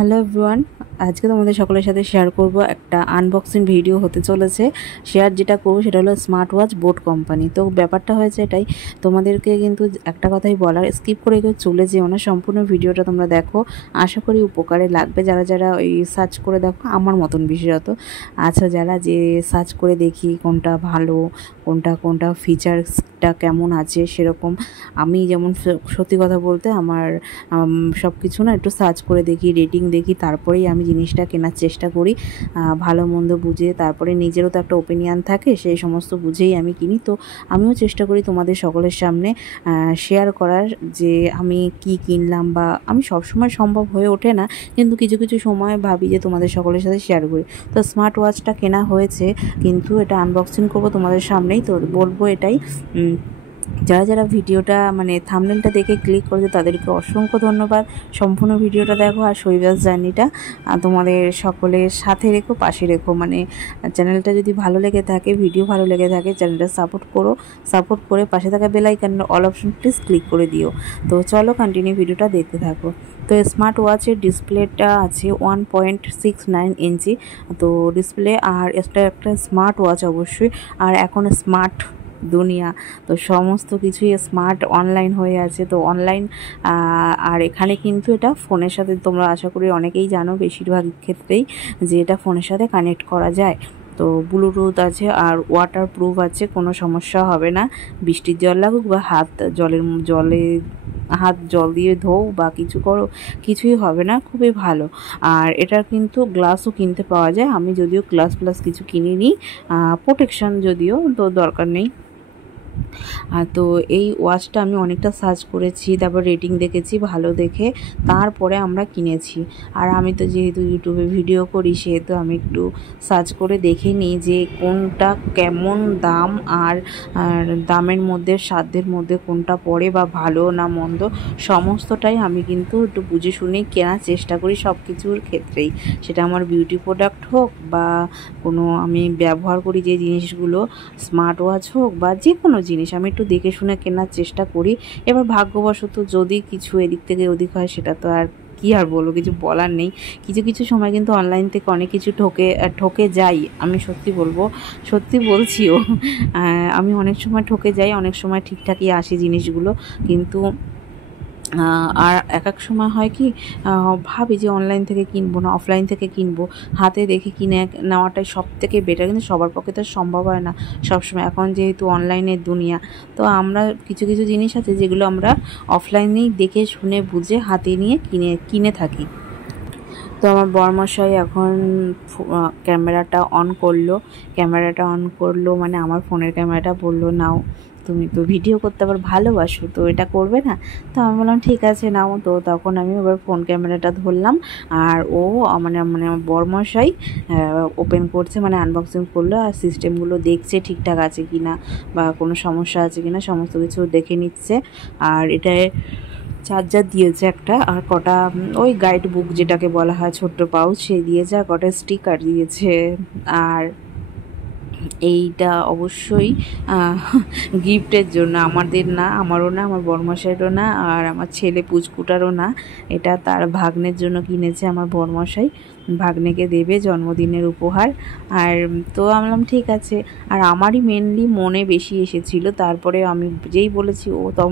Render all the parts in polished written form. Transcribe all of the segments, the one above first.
Hello everyone, আজকে তোমাদের সকলের সাথে শেয়ার করব একটা আনবক্সিং ভিডিও হতে চলেছে। যেটা করবো সেটা হলো স্মার্ট ওয়াচ বোট কোম্পানি। তো ব্যাপারটা হয়েছে এটাই, তোমাদেরকে কিন্তু একটা কথাই বলার, স্কিপ করে কেউ চলে যেও না, সম্পূর্ণ ভিডিওটা তোমরা দেখো, আশা করি উপকারে লাগবে। যারা যারা ওই সার্চ করে দেখো, আমার মতন বিশেষত আচ্ছা, যারা যে সার্চ করে দেখি কোনটা ভালো, কোনটা ফিচার্সটা কেমন আছে, সেরকম আমি যেমন সত্যি কথা বলতে আমার সব কিছু না একটু সার্চ করে দেখি, রেটিং দেখি, তারপরেই আমি জিনিসটা কেনার চেষ্টা করি, ভালো মন্দ বুঝে। তারপরে নিজেরও তো একটা ওপিনিয়ন থাকে, সেই সমস্ত বুঝেই আমি কিনি। তো আমিও চেষ্টা করি তোমাদের সকলের সামনে শেয়ার করার, যে আমি কি কিনলাম, বা আমি সবসময় সম্ভব হয়ে ওঠে না, কিন্তু কিছু কিছু সময় ভাবি যে তোমাদের সকলের সাথে শেয়ার করি। তো স্মার্ট ওয়াচটা কেনা হয়েছে, কিন্তু এটা আনবক্সিং করবো তোমাদের সামনেই। তো বলবো এটাই, যারা যারা ভিডিওটা মানে থাম্বনেলটা দেখে ক্লিক করেছে তাদেরকে অসংখ্য ধন্যবাদ। সম্পূর্ণ ভিডিওটা দেখো, আর শৈবাস জার্নিটা তোমাদের সকলের সাথে রেখো, পাশে রেখো। মানে চ্যানেলটা যদি ভালো লেগে থাকে, ভিডিও ভালো লেগে থাকে, চ্যানেলটা সাপোর্ট করে পাশে থাকা বেল আইকনের অল অপশন প্লিজ ক্লিক করে দিও। তো চলো কন্টিনিউ ভিডিওটা দেখতে থাকো। তো স্মার্ট ওয়াচের ডিসপ্লেটা আছে 1.69 ইঞ্চি তো ডিসপ্লে, আর এটা একটা স্মার্ট ওয়াচ অবশ্যই। আর এখন স্মার্ট দুনিয়া, তো সমস্ত কিছুই স্মার্ট অনলাইন হয়ে আছে। তো অনলাইন, আর এখানে কিন্তু এটা ফোনের সাথে, তোমরা আশা করি অনেকেই জানো বেশিরভাগ ক্ষেত্রেই, যে এটা ফোনের সাথে কানেক্ট করা যায়। তো ব্লুটুথ আছে, আর ওয়াটার প্রুফ আছে, কোনো সমস্যা হবে না। বৃষ্টির জল লাগুক বা হাত জল দিয়ে ধোও বা কিছু করো, কিছুই হবে না, খুবই ভালো। আর এটার কিন্তু গ্লাসও কিনতে পাওয়া যায়। আমি যদিও গ্লাস প্লাস কিছু কিনিনি, প্রোটেকশন যদিও তো দরকার নেই। তো এই ওয়াচটা আমি অনেকটা সার্চ করেছি, তারপর রেটিং দেখেছি ভালো দেখে, তারপরে আমরা কিনেছি। আর আমি তো যেহেতু ইউটিউবে ভিডিও করি, সেহেতু আমি একটু সার্চ করে দেখে নিই যে কোনটা কেমন দাম, আর দামের মধ্যে, সাধ্যের মধ্যে কোনটা পড়ে, বা ভালো না মন্দ, সমস্তটাই আমি কিন্তু একটু বুঝে শুনেই কেনার চেষ্টা করি সব কিছুর ক্ষেত্রেই। সেটা আমার বিউটি প্রোডাক্ট হোক, বা কোনো আমি ব্যবহার করি যে জিনিসগুলো, স্মার্ট ওয়াচ হোক, বা যে কোনো জিনিস আমি একটু দেখে শুনে কেনার চেষ্টা করি। এবার ভাগ্যবশত যদি কিছু এদিক থেকে ওদিক হয়, সেটা তো আর কি আর বলবো, কিছু বলার নেই। কিছু কিছু সময় কিন্তু অনলাইন থেকে অনেক কিছু ঠকে যাই, আমি সত্যি বলছিও। আমি অনেক সময় ঠকে যাই, অনেক সময় ঠিকঠাকই আসে জিনিসগুলো, কিন্তু আর এক সময় হয় কি, ভাবি যে অনলাইন থেকে কিনবো না, অফলাইন থেকে কিনবো, হাতে দেখে কিনে নেওয়াটাই সব থেকে বেটার। কিন্তু সবার পক্ষে তো সম্ভব হয় না সবসময়, এখন যেহেতু অনলাইনের দুনিয়া। তো আমরা কিছু কিছু জিনিস আছে যেগুলো আমরা অফলাইনেই দেখে শুনে বুঝে হাতে নিয়ে কিনে থাকি। তো আমার বরমশাই এখন ক্যামেরাটা অন করলো, মানে আমার ফোনের ক্যামেরাটা বললো, নাও, তুমি তো ভিডিও করতে আবার ভালোবাসো, তো এটা করবে না? তো আমি বললাম ঠিক আছে নাও। তো তখন আমি আবার ফোন ক্যামেরাটা ধরলাম, আর ও মানে আমার বরমশাই ওপেন করছে, মানে আনবক্সিং করলো, আর সিস্টেমগুলো দেখছে ঠিকঠাক আছে কিনা, বা কোনো সমস্যা আছে কিনা, সমস্ত কিছু দেখে নিচ্ছে। আর এটায় চার্জার দিয়েছে একটা, আর কটা ওই গাইড বুক যেটাকে বলা হয়, ছোট্ট পাউচ, সে দিয়েছে, আর কটা স্টিকার দিয়েছে। আর এইটা অবশ্যই গিফটের জন্য, আমাদের না, আমারও না, আমার বরমশাইয়েরও না, আর আমার ছেলে পুচকুটারও না। এটা তার ভাগ্নের জন্য কিনেছে আমার বরমশাই, ভাগ্নেকে দেবে জন্মদিনের উপহার। আর তো আমি বললাম ঠিক আছে। আর আমারই মেনলি মনে বেশি এসেছিল, তারপরে আমি যেই বলেছি, ও তো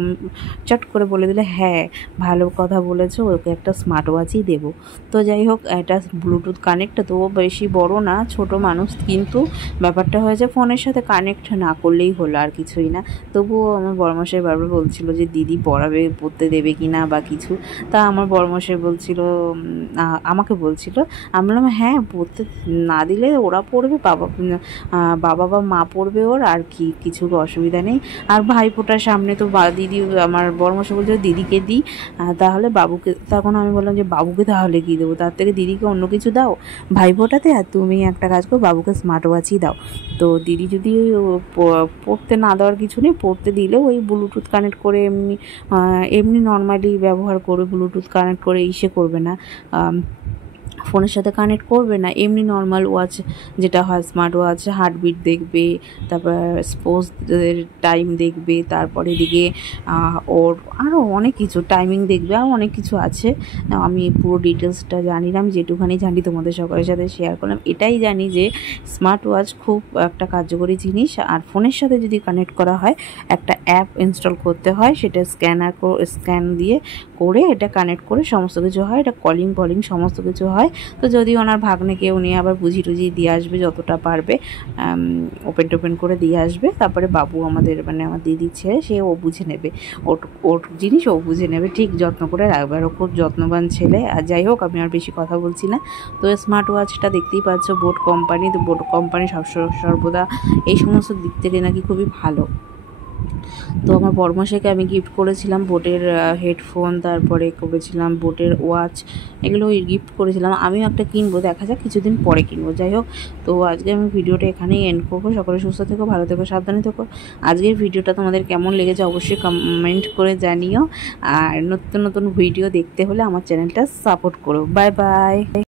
চট করে বলে দিলে, হ্যাঁ ভালো কথা বলেছো, ওকে একটা স্মার্ট ওয়াচই দেবো। তো যাই হোক, এটা ব্লুটুথ কানেক্ট, তো বেশি বড় না, ছোট মানুষ, কিন্তু ব্যাপারটা হয়েছে ফোনের সাথে কানেক্ট না করলেই হলো, আর কিছুই না। তবুও আমার বড়মশাই বারবার বলছিল যে দিদি পড়তে দেবে কি না বা কিছু। তা আমার বড়মশাই বলছিল, আমাকে বলছিল, আমি বললাম হ্যাঁ, পড়তে না দিলে ওরা পড়বে, বাবা বা মা পড়বে ওর, আর কি, কিছু অসুবিধা নেই। আর ভাইফোঁটার সামনে তো দিদি, আমার বড়মশাই বলছিল দিদিকে দিই, তাহলে বাবুকে, তখন আমি বললাম যে বাবুকে তাহলে কী দেবো, তার থেকে দিদিকে অন্য কিছু দাও ভাইফোঁটাতে, আর তুমি একটা কাজ করো, বাবুকে স্মার্ট ওয়াচই দাও। তো দিদি যদি পড়তে না দেওয়ার কিছু নেই, পড়তে দিলেও ওই ব্লুটুথ কানেক্ট করে এমনি নর্মালি ব্যবহার করবে, ব্লুটুথ কানেক্ট করে করবে না, ফোনের সাথে কানেক্ট করবে না, এমনি নর্মাল ওয়াচ যেটা হয় স্মার্ট ওয়াচ, হার্টবিট দেখবে, তারপর স্পোর্টসের টাইম দেখবে, তারপরে এদিকে ওর আরও অনেক কিছু টাইমিং দেখবে, আরও অনেক কিছু আছে। আমি পুরো ডিটেলসটা জানি না, আমি যেটুখানি জানি তোমাদের সকলের সাথে শেয়ার করলাম। এটাই জানি যে স্মার্ট ওয়াচ খুব একটা কার্যকরী জিনিস, আর ফোনের সাথে যদি কানেক্ট করা হয় একটা অ্যাপ ইনস্টল করতে হয়, সেটা স্ক্যান দিয়ে করে এটা কানেক্ট করে সমস্ত কিছু হয়, এটা কলিং সমস্ত কিছু হয়। তো যদি ওনার ভাগ্নে কেউ নিয়ে আবার বুঝি টুঝি দিয়ে আসবে, যতটা পারবে ওপেন করে দিয়ে আসবে। তারপরে বাবু আমাদের মানে আমার দিদির ছেলে, সে ও বুঝে নেবে, ওর জিনিস ও বুঝে নেবে, ঠিক যত্ন করে রাখবে। আর ও খুব যত্নবান ছেলে। আর যাই হোক, আমি আর বেশি কথা বলছি না। তো স্মার্ট ওয়াচটা দেখতেই পাচ্ছ, বোট কোম্পানি। তো বোট কোম্পানি সর্বদা এই সমস্ত দিক থেকে নাকি খুবই ভালো। তো আমার বড়মশাইকে আমি গিফট করেছিলাম বোটের হেডফোন, তারপরে করেছিলাম বোটের ওয়াচ, এগুলো গিফট করেছিলাম। আমিও একটা কিনবো, দেখা যাক কিছুদিন পরে কিনবো। যাই হোক, তো আজকে আমি ভিডিওটা এখানেই এন্ড করবো। সকলে সুস্থ থেকো, ভালো থেকো, সাবধানে থেকো। আজকের ভিডিওটা তোমাদের কেমন লেগেছে অবশ্যই কমেন্ট করে জানিও। আর নতুন নতুন ভিডিও দেখতে হলে আমার চ্যানেলটা সাপোর্ট করো। Bye bye.